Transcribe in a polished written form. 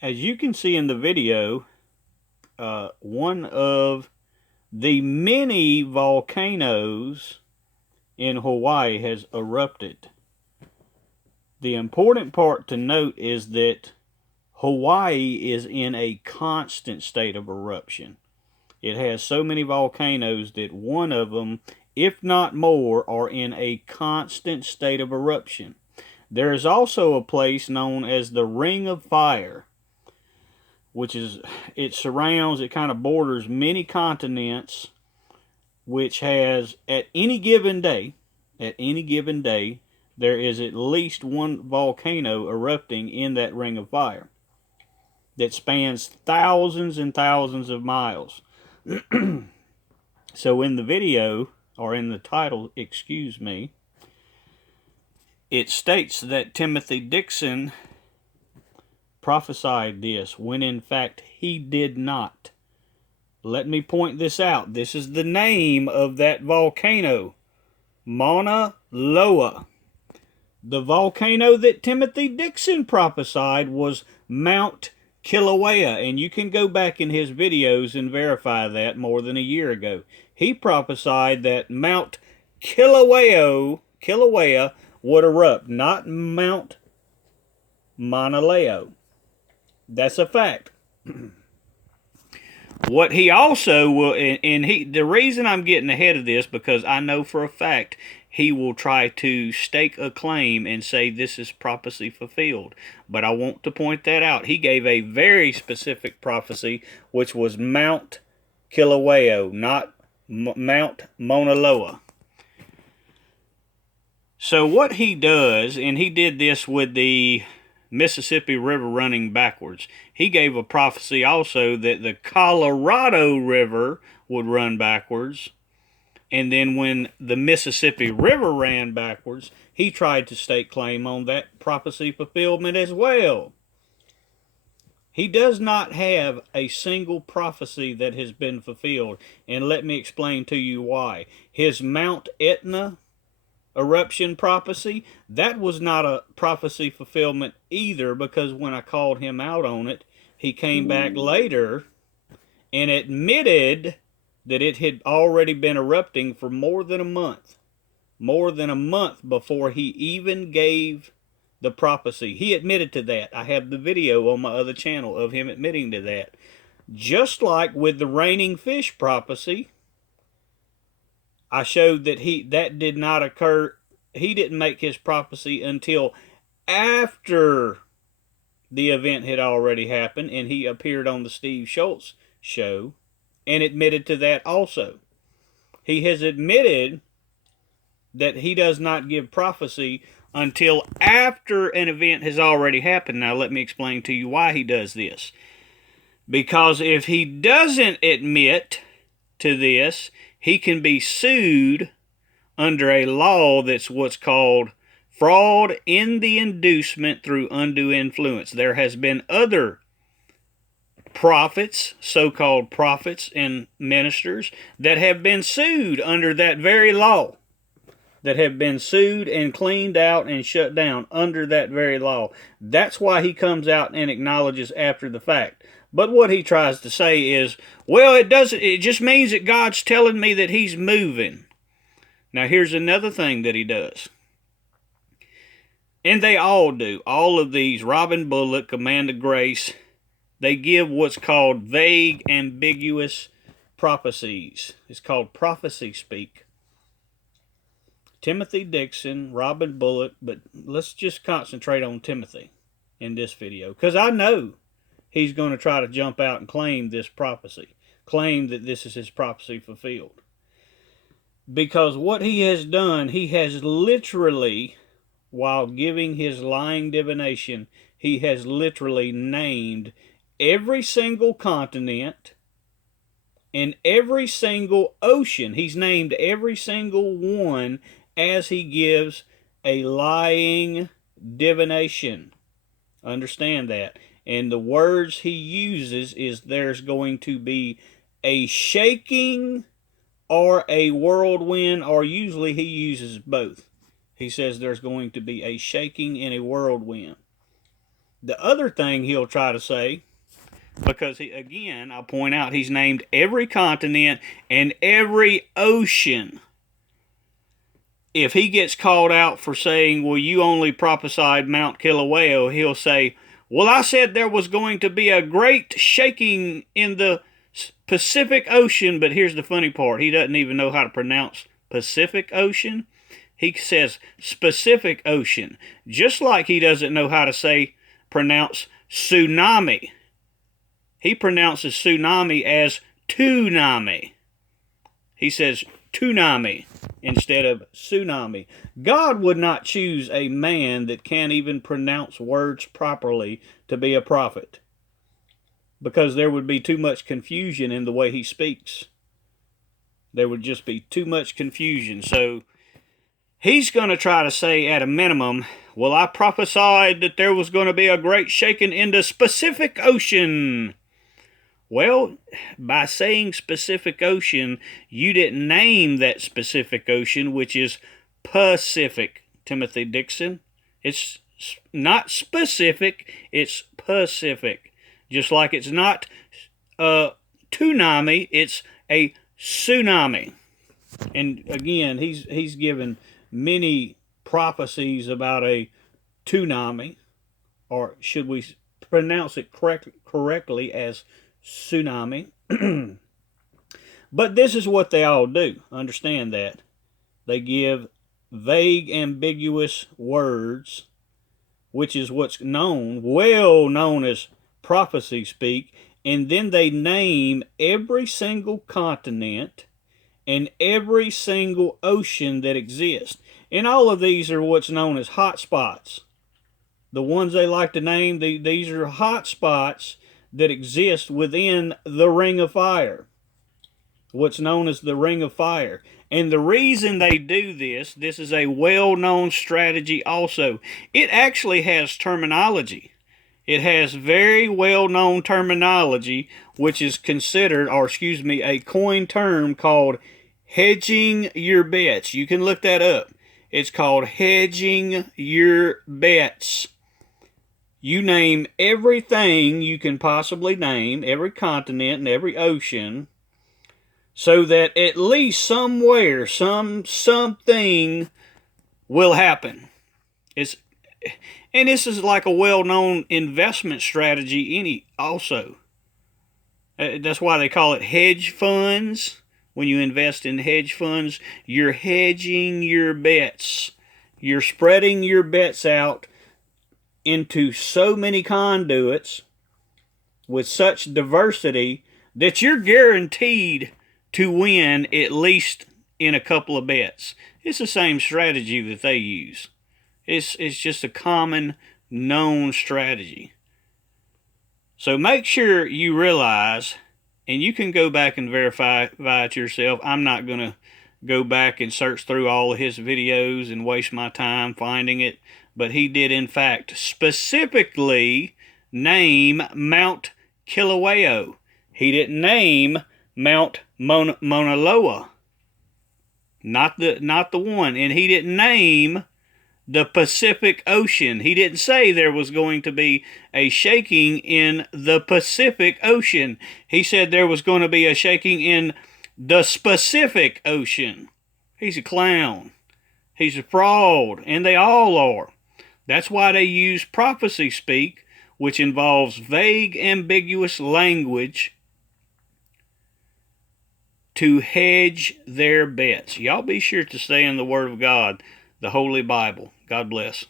As you can see in the video, one of the many volcanoes in Hawaii has erupted. The important part to note is that Hawaii is in a constant state of eruption. It has so many volcanoes that one of them, if not more, are in a constant state of eruption. There is also a place known as the Ring of Fire, which is, it kind of borders many continents, which has, at any given day, there is at least one volcano erupting in that Ring of Fire that spans thousands and thousands of miles. So in the video, or in the title, excuse me, it states that Timothy Dixon prophesied this, when in fact he did not. Let me point this out. This is the name of that volcano, Mauna Loa. The volcano that Timothy Dixon prophesied was Mount Kilauea, and you can go back in his videos and verify that more than a year ago. He prophesied that Mount Kilauea would erupt, not Mount Mauna Loa. That's a fact. What he also will, the reason I'm getting ahead of this, because I know for a fact he will try to stake a claim and say this is prophecy fulfilled. But I want to point that out. He gave a very specific prophecy, which was Mount Kilauea, not Mount Mauna Loa. So what he does, and he did this with the Mississippi River running backwards. He gave a prophecy also that the Colorado River would run backwards. And then when the Mississippi River ran backwards, he tried to stake claim on that prophecy fulfillment as well. He does not have a single prophecy that has been fulfilled. And let me explain to you why. His Mount Etna eruption prophecy, that was not a prophecy fulfillment either, because when I called him out on it, he came back later and admitted that it had already been erupting for more than a month before he even gave the prophecy. He admitted to that. I have the video on my other channel of him admitting to that. Just like with the raining fish prophecy, I showed that that did not occur. He didn't make his prophecy until after the event had already happened, and he appeared on the Steve Schultz show and admitted to that also. He has admitted that he does not give prophecy until after an event has already happened. Now let me explain to you why he does this. Because if he doesn't admit to this, he can be sued under a law that's what's called fraud in the inducement through undue influence. There has been other prophets, so-called prophets and ministers, that have been sued under that very law, that have been sued and cleaned out and shut down under that very law. That's why he comes out and acknowledges after the fact. But what he tries to say is, well, it just means that God's telling me that he's moving. Now here's another thing that he does. And they all do. All of these, Robin Bullock, Amanda Grace, they give what's called vague, ambiguous prophecies. It's called prophecy speak. Timothy Dixon, Robin Bullock, but let's just concentrate on Timothy in this video, because I know he's going to try to jump out and claim this prophecy, claim that this is his prophecy fulfilled. Because what he has done, he has literally, while giving his lying divination, he has literally named every single continent and every single ocean. He's named every single one as he gives a lying divination. Understand that. And the words he uses is there's going to be a shaking or a whirlwind, or usually he uses both. He says there's going to be a shaking and a whirlwind. The other thing he'll try to say, because again, I'll point out he's named every continent and every ocean. If he gets called out for saying, well, you only prophesied Mount Kilauea, he'll say, well, I said there was going to be a great shaking in the Pacific Ocean, but here's the funny part. He doesn't even know how to pronounce Pacific Ocean. He says Pacific Ocean, just like he doesn't know how to pronounce tsunami. He pronounces tsunami as tsunami. He says tsunami instead of tsunami. God would not choose a man that can't even pronounce words properly to be a prophet, because there would be too much confusion in the way he speaks. There would just be too much confusion. So he's going to try to say at a minimum, well, I prophesied that there was going to be a great shaking in the Pacific Ocean. Well, by saying Pacific Ocean, you didn't name that specific ocean, which is Pacific, Timothy Dixon. It's not specific, it's Pacific. Just like it's not a tsunami, it's a tsunami. And again, he's given many prophecies about a tsunami, or should we pronounce it correctly as tsunami. But this is what they all do. Understand that. They give vague, ambiguous words, which is what's well known as prophecy speak, and then they name every single continent and every single ocean that exists. And all of these are what's known as hot spots. The ones they like to name, these are hot spots that exist within the ring of fire, what's known as the ring of fire. And the reason they do this is a well-known strategy also. It actually has terminology. It has very well-known terminology, which is considered, a coined term called hedging your bets. You can look that up. It's called hedging your bets. You name everything you can possibly name, every continent and every ocean, so that at least somewhere, something will happen. And this is like a well-known investment strategy also. That's why they call it hedge funds. When you invest in hedge funds, you're hedging your bets. You're spreading your bets out into so many conduits with such diversity that you're guaranteed to win at least in a couple of bets. It's the same strategy that they use. It's just a common known strategy. So make sure you realize, and you can go back and verify it yourself. I'm not going to go back and search through all of his videos and waste my time finding it. But he did, in fact, specifically name Mount Kilauea. He didn't name Mount Mauna Loa. Not the one. And he didn't name the Pacific Ocean. He didn't say there was going to be a shaking in the Pacific Ocean. He said there was going to be a shaking in the Pacific Ocean. He's a clown. He's a fraud. And they all are. That's why they use prophecy speak, which involves vague, ambiguous language to hedge their bets. Y'all be sure to stay in the Word of God, the Holy Bible. God bless.